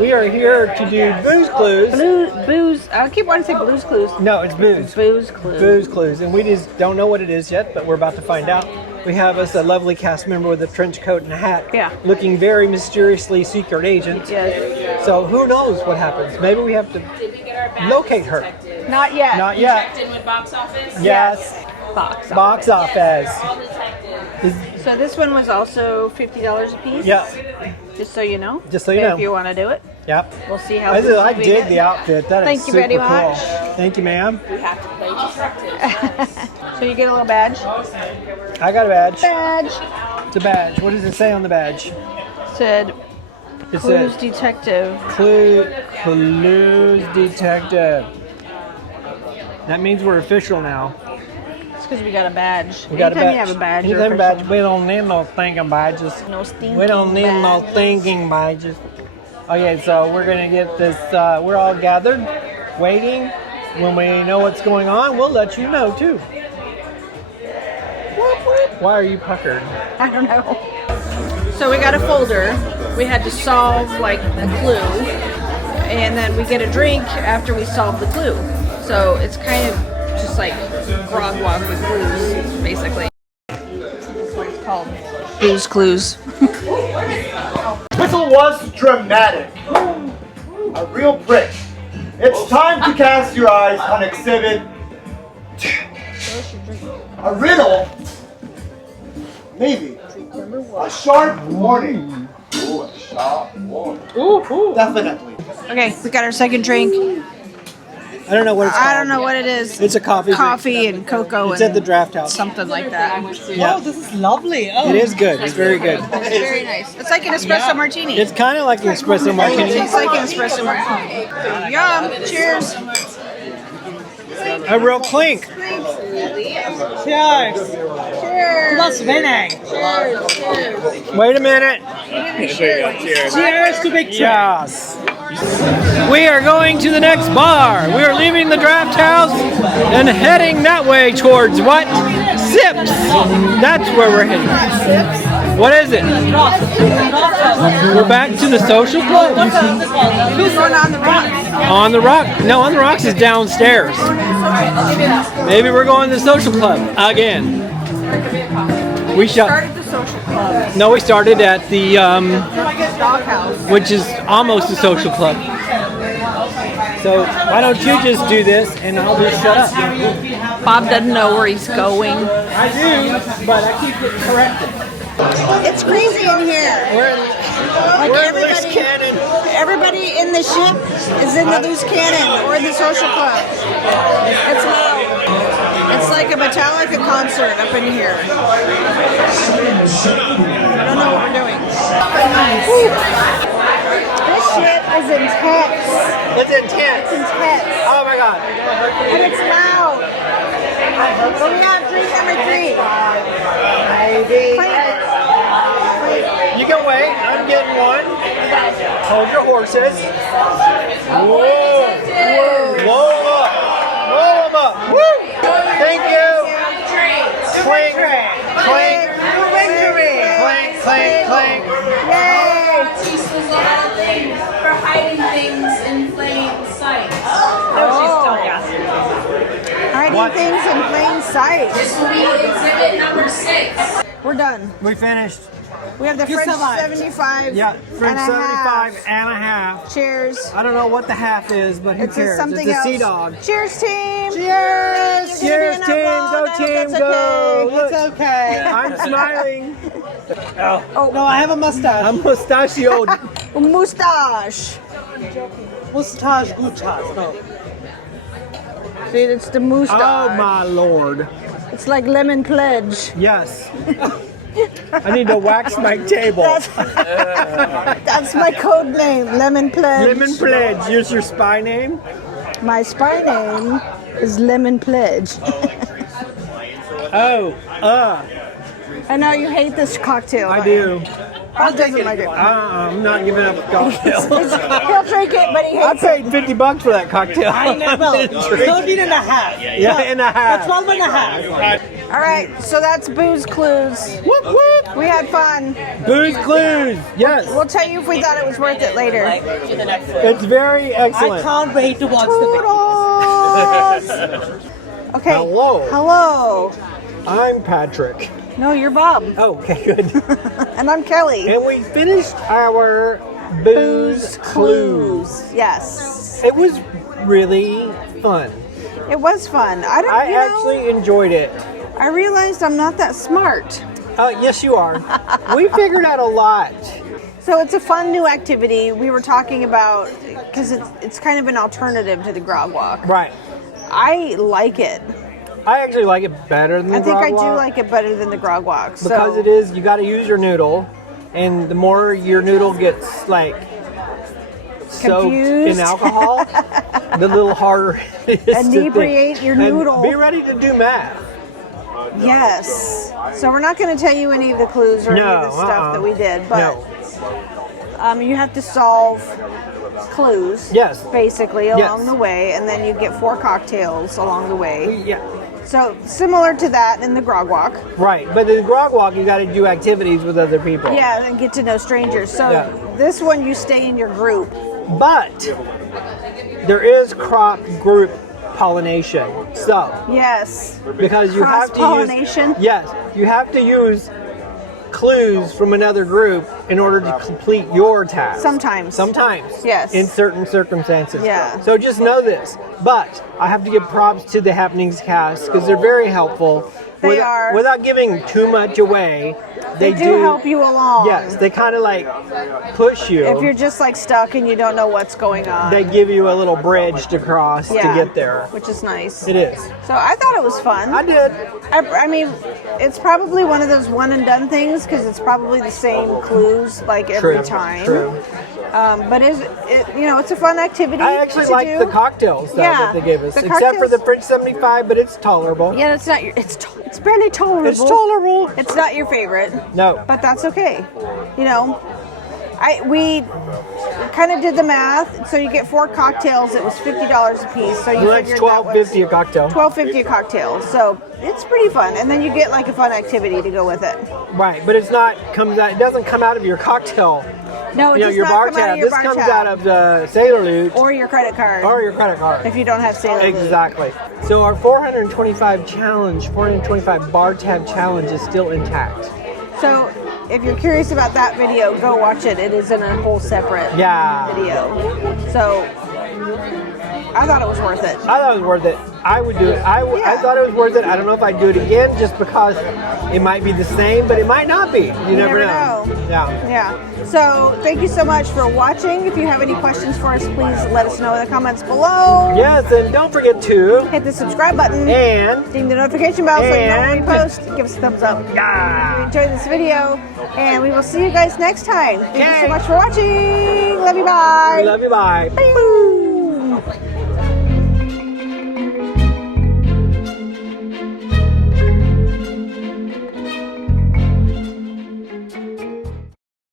We are here to do Booze Clues. Booze. I keep wanting to say Blues Clues. No, it's Booze. Booze Clues. Booze Clues. And we just don't know what it is yet, but we're about to find out. We have us a lovely cast member with a trench coat and a hat. Yeah. Looking very mysteriously secret agent. Yes. So who knows what happens? Maybe we have to locate her. Not yet. Not yet. Checked in with box office? Yes. Box office. All detectives. So this one was also $50 a piece? Yeah. Just so you know. Just so you know. If you want to do it. Yep. We'll see how I bougie we dig get. the outfit. That is Thank you super very cool. much. Thank you, ma'am. We have to play detectives. So you get a little badge? I got a badge. Badge. It's a badge. What does it say on the badge? Said It Clues said Detective. Clues Detective. That means we're official now. It's because we got a badge. We got Anytime a badge. you have a badge, you're Anytime official. badge. We don't need no thinking badges. No stinking We don't need no badges. thinking badges. Okay, so we're gonna get this. We're all gathered, waiting. When we know what's going on, we'll let you know too. Why are you puckered? I don't know. So we got a folder. We had to solve like a clue, and then we get a drink after we solve the clue. So it's kind of just like Grog Walk with clues, basically. That's what it's called. Booze Clues. Whistle was dramatic. A real prick. It's time to cast your eyes on exhibit. A riddle? Maybe. A sharp warning. Ooh, a sharp warning. Ooh. Definitely. Okay, we got our second drink. I don't know what it's called. I don't know what it is. It's a coffee. Coffee and cocoa It's and at the draft house. something like that. Yeah. This is lovely. Oh. It is good. It's very good. It's very nice. It's like an espresso martini. It's kind of like an espresso martini. It's like an espresso martini. Yum! Cheers! A real clink. Cheers. Cheers! That's winning. Wait a minute. Cheers to victory. Yes. We are going to the next bar. We are leaving the draft house and heading that way towards what? Sips. That's where we're heading. What is it? We're back to the social club. Who's going on the rocks? On the rock? No, on the rocks is downstairs. Maybe we're going to the social club again. We Started the social club. No, we started at the Doghouse. which is almost a social club. So why don't you just do this and I'll just shut up. Bob doesn't know where he's going. I do, but I keep getting corrected. It's crazy in here. We're in loose everybody, cannon. everybody in the ship is in the loose cannon or the social club. It's loud. It's like a Metallica concert up in here. I don't know what we're doing. This shit is intense. It's intense. It's intense. Oh my god. And it's loud. But we have drink number 3. You can wait. I'm getting one. Hold your horses. Whoa. Whoa them up. Whoa them up. Woo. Thank you. Clink. Clink. Clink. Clink. Clink. Teaches a lot of things for hiding things in plain sight. Hiding things in plain sight. This will be exhibit number 6. We're done. We finished. We have the French 75 Yeah, French and a 75 half. and a half. Cheers. I don't know what the half is, but who It's cares? something It's a else. sea dog. Cheers, team. Cheers! Cheers, team! Go, team! Go! It's okay. I'm smiling. Oh, No, I have a mustache. I'm mustachioed. Moustache. Mustache, mustache. No. See, it's the moustache. Oh my lord! It's like lemon pledge. Yes. I need to wax my table. That's my code name, lemon pledge. Lemon pledge. Use your spy name. My spy name is lemon pledge. Oh, I know you hate this cocktail. I do. I'll take it. Like it. I'm not giving up a cocktail. He'll drink it, but he I hates it. paid $50 for that cocktail. I know. didn't drink. 13 and a half. Yeah, and a half. 12 and a half. All right, so that's Booze Clues. Whoop, whoop. We had fun. Booze Clues. Yes. We'll tell you if we thought it was worth it later. It's very I excellent. can't wait to watch the video. Toodles. Okay. Hello. Hello. I'm Patrick. No, you're Bob. Oh, okay, good. And I'm Kelly. And we finished our Booze Clues. Yes. It was really fun. It was fun. I actually enjoyed it. I realized I'm not that smart. Yes, you are. We figured out a lot. So it's a fun new activity. We were talking about, because it's kind of an alternative to the Grog Walk. Right. I like it. I actually like it better than the I think Grog I do Walk like it better than the Grog Walk. because it is, you got to use your noodle, and the more your noodle gets like soaked Confused. in alcohol, the little harder it is Inebriate your and noodle. be ready to do math. Yes. So we're not going to tell you any of the clues or any of the stuff that we did, but you have to solve clues. Yes. Basically along Yes. the way, and then you get 4 cocktails along the way. Yeah. So similar to that in the Grog Walk. Right, but in the Grog Walk, you got to do activities with other people. Yeah, and get to know strangers. So Yeah. this one you stay in your group. But there is crop group pollination. So Yes. because you have to Cross-pollination? use you have to use clues from another group in order to complete your task. Sometimes. Yes. In certain circumstances. Yeah. So just know this. But I have to give props to the Happenings cast because they're very helpful. They are. Without giving too much away. They do help you along. Yes, they kind of like push you. If you're just like stuck and you don't know what's going on. They give you a little bridge to cross to get there. Which is nice. It is. So I thought it was fun. I did. I mean, it's probably one of those one and done things because it's probably the same clues like every time. True. But it's a fun activity. I actually to like do. the cocktails though, Yeah, that they gave us, the except for cocktails- the French 75, but it's tolerable. Yeah, it's not your. It's barely tolerable. It's tolerable. It's not your favorite. No. But that's okay. You know, we kind of did the math. So you get 4 cocktails. It was $50 a piece. So you So that's figured that was $12.50 a cocktail. $12.50 a cocktail. So it's pretty fun, and then you get like a fun activity to go with it. Right, but it doesn't come out of your cocktail. No, it does your not bar come out of tab. your This bar comes tab. out of the Sailor Loot Or your credit card. or your credit card. If you don't have Sailor Loot. Exactly. So our 425 bar tab challenge is still intact. So if you're curious about that video, go watch it. It is in a whole separate video. So I thought it was worth it. I thought it was worth it. I would do it. I thought it was worth it. I don't know if I'd do it again just because it might be the same, but it might not be. You never know. Yeah. Yeah. So thank you so much for watching. If you have any questions for us, please let us know in the comments below. Yes, and don't forget to Hit the subscribe button. and Ding the notification bell so you know when we and- post. Give us a thumbs up. If you enjoyed this video, and we will see you guys next time. Thank you so Okay. much for watching. Love you. Bye. love you. Bye. Bye.